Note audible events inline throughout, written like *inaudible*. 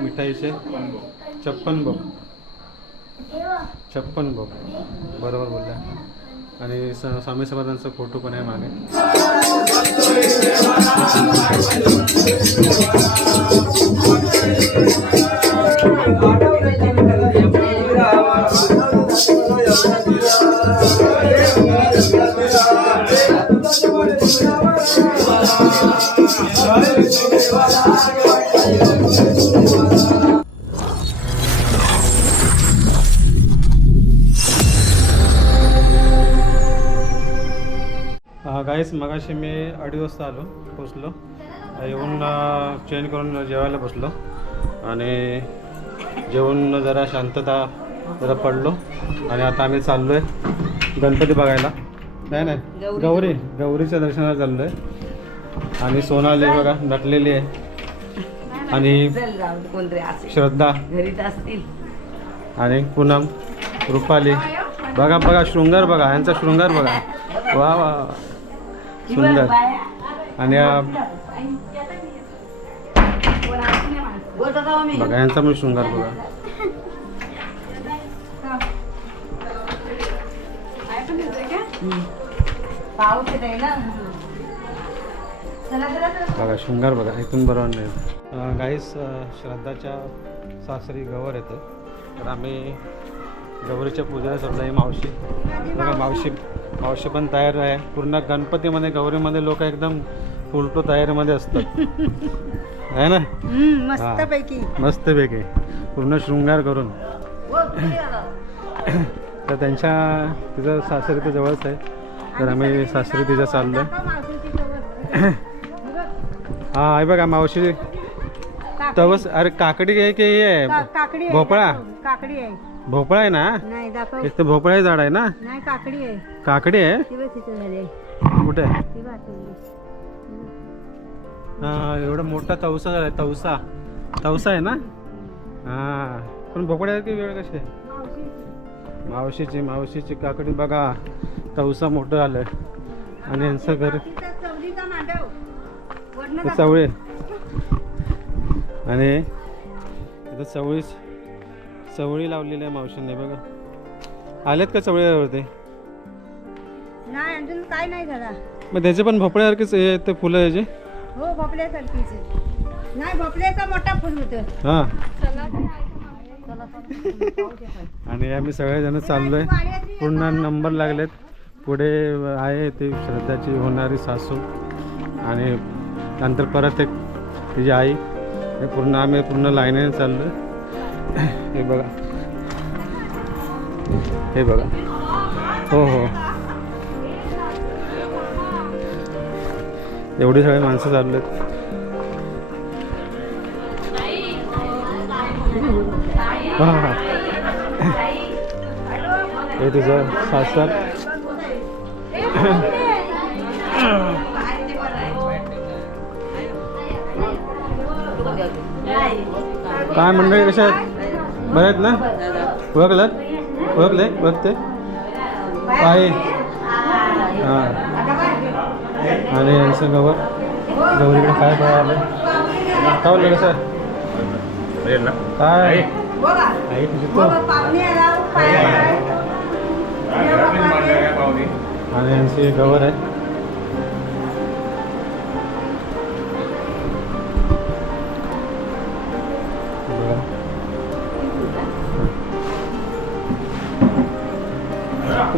मिठाईचे? छप्पन भोग छप्पन भोग बरोबर बोलल्या. आणि स स्वामी समर्थांचा फोटो पण आहे मागे. गाईस मगाशी मी अडीच वाजता आलो पोचलो येऊन चेंज करून जेवायला बसलो. आणि जेवून जरा शांतता जरा पडलो. आणि आता आम्ही चाललो आहे गणपती बघायला. नाही नाही. गौरी. गौरीच्या दर्शनाला चाललो आहे आणि सोनाली बघा नटलेली आहे. आणि श्रद्धा. आणि पूनम रुपाली. बघा बघा शृंगार बघा. यांचा शृंगार बघा. वा वा. सुंदर. आणि मी बघा यांचा पण शृंगार बघा. बघा शृंगार बघा इथून बरोबर नाही. गाईस श्रद्धाच्या सासरी गवर येतं. तर आम्ही गौरीच्या पूजेला चाललो आहे मावशी. बघा मावशी. मावशी पण तयार आहे. पूर्ण गणपतीमध्ये गौरीमध्ये लोक एकदम फुलटो तयारीमध्ये असतात. *laughs* आहे ना? मस्त पैकी मस्तपैकी. पूर्ण शृंगार करून. *coughs* तर त्यांच्या तिचं सासरी तर जवळच आहे. तर आम्ही सासरी तिच्या चाललो *coughs* हा आहे बघा मावशी. तवस अरे काकडी आहे की हे? आहे. भोपळा? काकडी आहे. भोपळा आहे ना? नाही दाखव. एक तर भोपळा झाड आहे ना? नाही काकडी आहे. काकडी आहे? ती बघ तिथं झाले कुठे ती बघ आतमध्ये. हा एवढा मोठा तवसा झाला तवसा. तवसा आहे ना? हा. पण भोपळ्या की वेळ कशी आहे? मावशीची मावशीची काकडी बघा. तवसा मोठं आलं आणि यांचं घर तिथं चवलीचा मांडव. वरनं ते दाखव. चवळे. आणि इथं चवळी चवळी लावलेली आहे मावशीने बघा. आलेत का चवळीवरती? नाही अजून काय नाही झाला. मग त्याचे पण भोपळ्यासारखेच हे ते फुलं याचे हो भोपळ्यासारखीच आहे. नाही भोपळ्याचा मोठा फुल होतं. हां. आणि आम्ही सगळेजण चाललोय. पूर्ण नंबर लागलेत. पुढे आहे ते श्रद्धाची होणारी सासू. आणि नंतर परत एक तिची आई. हे पूर्ण आम्ही पूर्ण लाईनीने चाललोय. हे बघा. हे बघा. हो हो. एवढी सगळी माणसं चाललेत. हां हां. हे तुझं सासर. काय मंडळी कशा आहेत? बरं आहेत ना? ओळखलं? ओळखले ओळखते पाय हां. आणि यांचं गवर गौरीकडे काय काय आलं काय बोललं सर. काय? आहे तुझी तो. आणि यांची गवर आहे.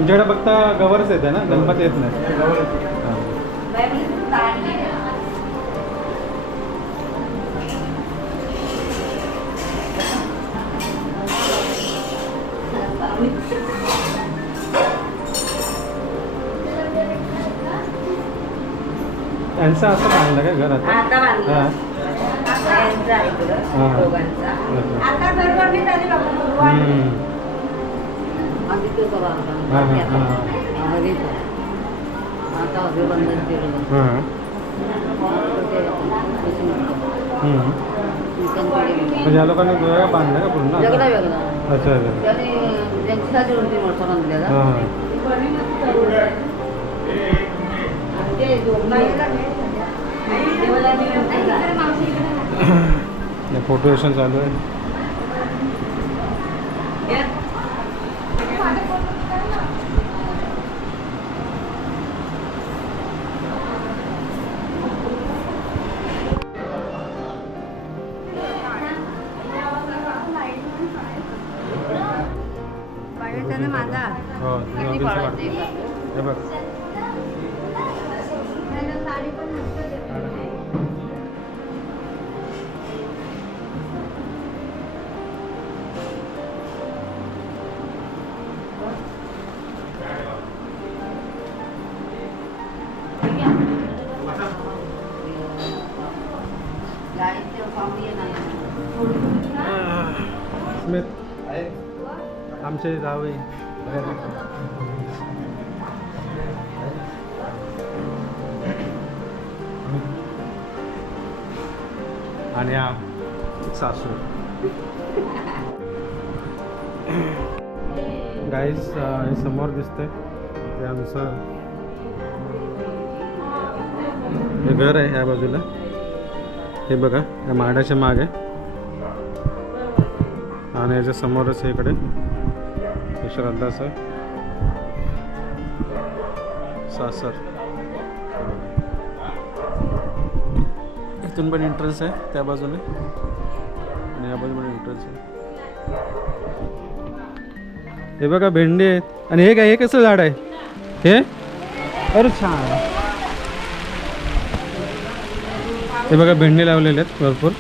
तुमच्याकडे फक्त गवरच येते ना? गणपती येत नाही. हां. यांचं असं बांधलं काय घरात आता? बांधलं. म्हणजे या लोकांनी वेगळा बांधला का पूर्ण वेगळा वेगळा अच्छा अच्छा त्याने त्यांच्यासाठी दोन तीन वर्ष बांधलेला हां ते दोघं- देवाला मी- फोटो सेशन चालू आहे हे बघ साडी पण मस्त स्मित आमचे जावई आणि हा सासू. गाईस हे समोर दिसते ते आमचं हे घर आहे ह्या बाजूला. हे बघा या माडाच्या मागे. आणि याच्या समोरच इकडे. हे? श्रद्धाचं सासर इथून पण एंट्रन्स आहे त्या बाजूने. आणि या बाजूने एंट्रन्स आहे हे. बघा भेंडी आहेत. आणि हे काय हे कसं झाड आहे? हे? अरे छान. हे बघा भेंडी लावलेले आहेत भरपूर.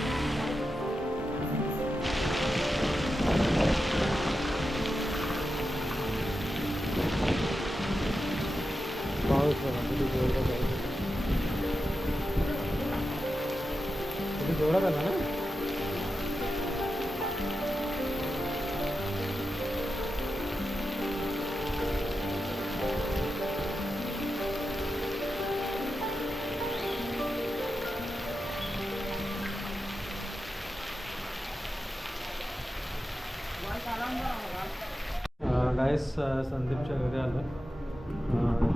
गायस संदीपच्या घरी आलो.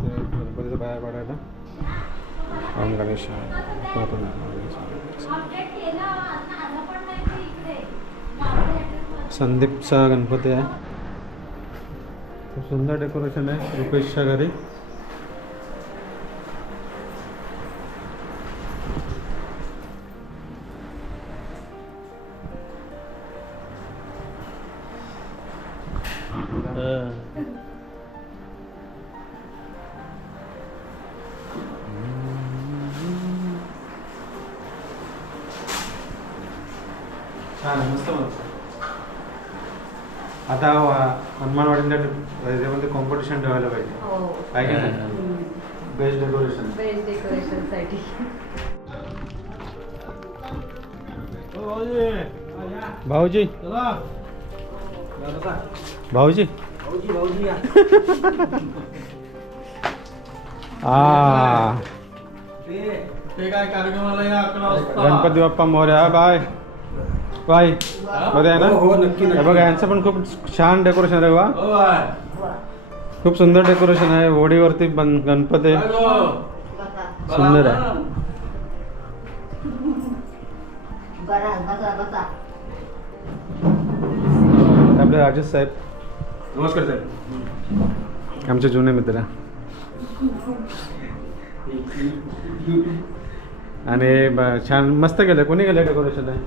ते गणपतीचं बाहेर पडायला. ओम गणेश संदीपचा गणपती आहे. खूप सुंदर डेकोरेशन आहे. रुपेशच्या घरी. छान मस्त मस्त आता वा- हनुमानवाडीला याच्यामध्ये कॉम्पिटिशन ठेवायला पाहिजे. हो. काय बेस्ट डेकोरेशन बेस्ट डेकोरेशनसाठी. भाऊजी. भाऊजी. आ. ते काय कार्यक्रमाला या अकरा वाजता. गणपती बाप्पा मोर्या बाय. बाय बरं आहे ना? हो, हो, नक्की, नक्की. हे बघा यांचं पण खूप छान डेकोरेशन आहे वा. हो. खूप सुंदर डेकोरेशन आहे होडीवरती बन गणपती? सुंदर आहे. आपले राजेश साहेब. नमस्कार साहेब. आमचे जुने मित्र. आणि ब- छान मस्त केलं कोणी केलं डेकोरेशन आहे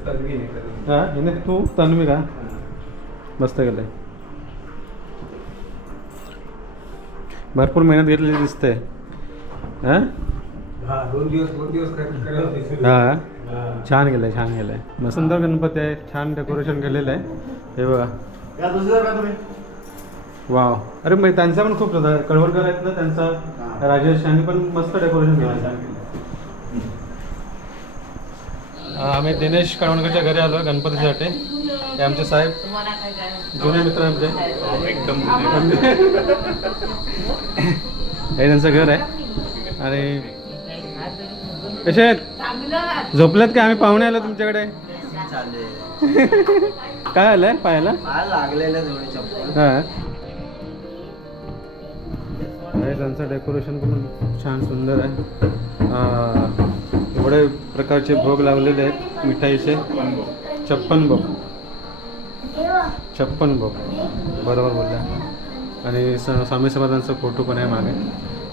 हा हिने? तू? तन्वी का? मस्त केलंय. भरपूर मेहनत घेतलेली दिसते हा? हा छान केलंय छान केलंय. मस्त सुंदर गणपती आहे छान डेकोरेशन केलेलं आहे. हे बघा. वाव. अरे मग त्यांचा पण खूप होता कळवणकर आहेत ना त्यांचा. राजेश यांनी पण मस्त डेकोरेशन केलं आम्ही दिनेश कळवणकरच्या घरी आलो गणपतीसाठी. हे आमचे साहेब जुने मित्र आमचे. एकदम हे त्यांचं घर आहे. आणि कसे आहेत? झोपलेत का? आम्ही पाहुणे आलो तुमच्याकडे. काय आलंय पाहायला? हा. त्यांचं डेकोरेशन पण छान सुंदर आहे. आ, एवढे प्रकारचे भोग लावलेले आहेत मिठाईचे. छप्पन भोग. छप्पन भोग. बरोबर बोलल्या. आणि स स्वामी समाधांचा फोटो पण आहे मागे.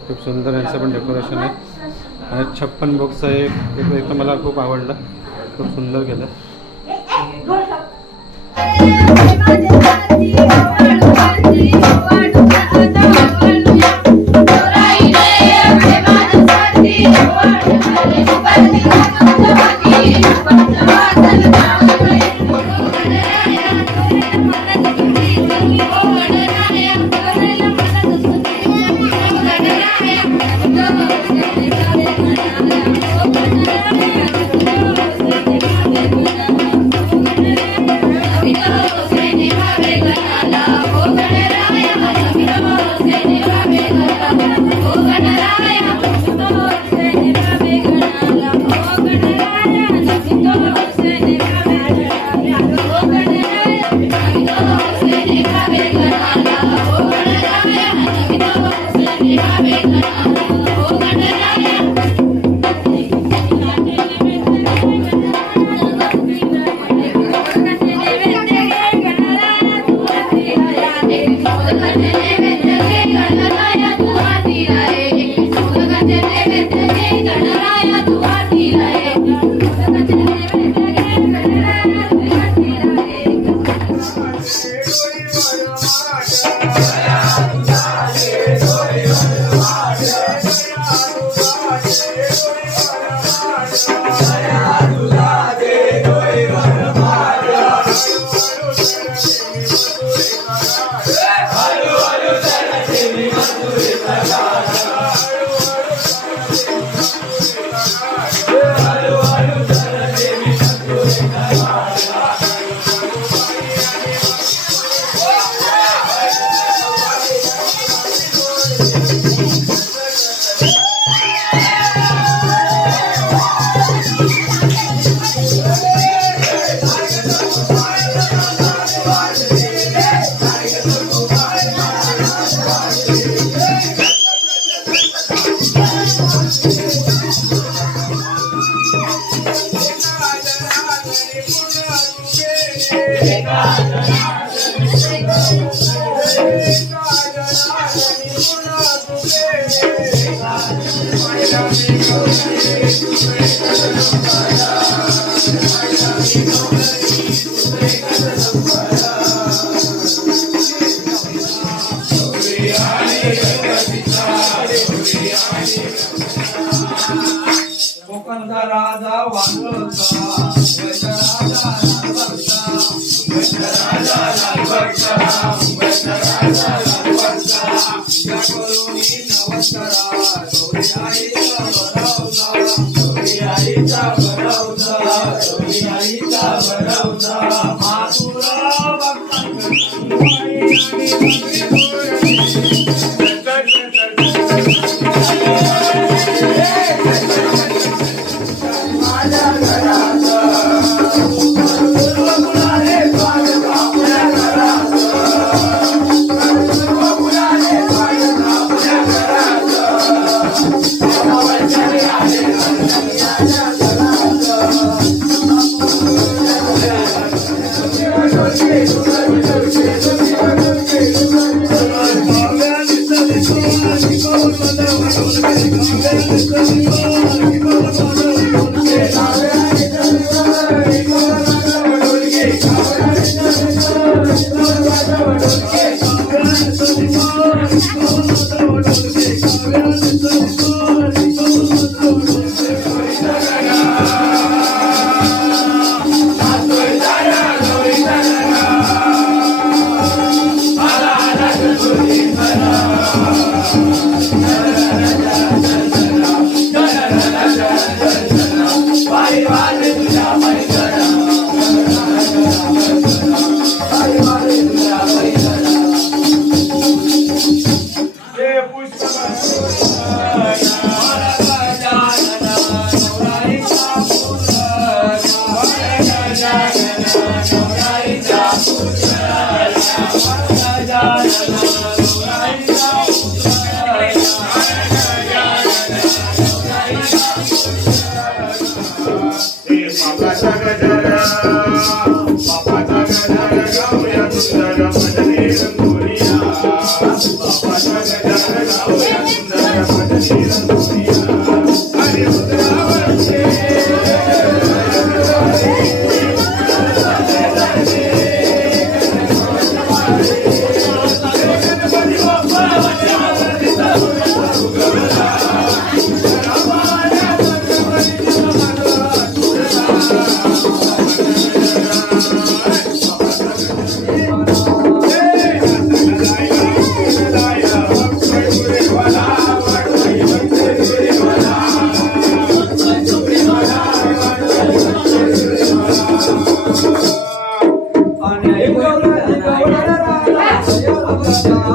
खूप सुंदर यांचं पण डेकोरेशन आहे. आणि छप्पन भोगचं एक एक तर मला खूप आवडलं. खूप सुंदर केलं. Gracias. Christ. the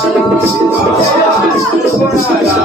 Thank you.